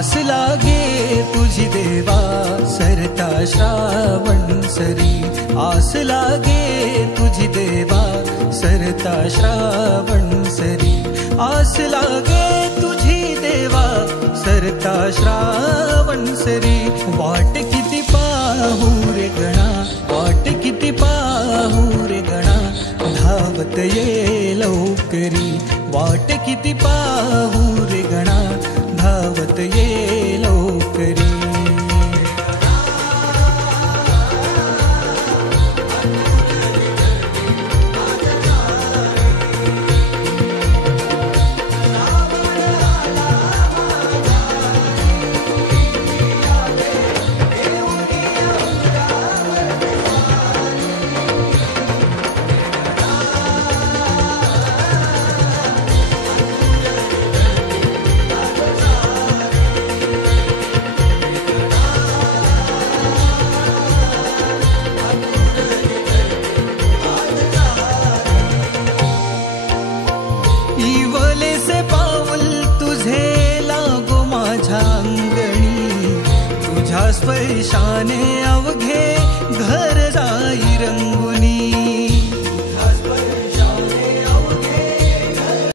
आस लागे तुझी देवा सरता श्रावण सरी, आस लागे तुझी देवा सरता श्रावण सरी, आस लागे तुझी देवा सरता श्रावण सरी। वाट किती पाहू रे गणा, वाट किती पाहू रे गणा, धावत ये लवकरी, वाट किती पाहू रे गणा, धावत ये लवकरी। इवलेसे पाऊल तुझे लागो माझ्या अंगणी, तुझ्या स्पर्शाने अवघे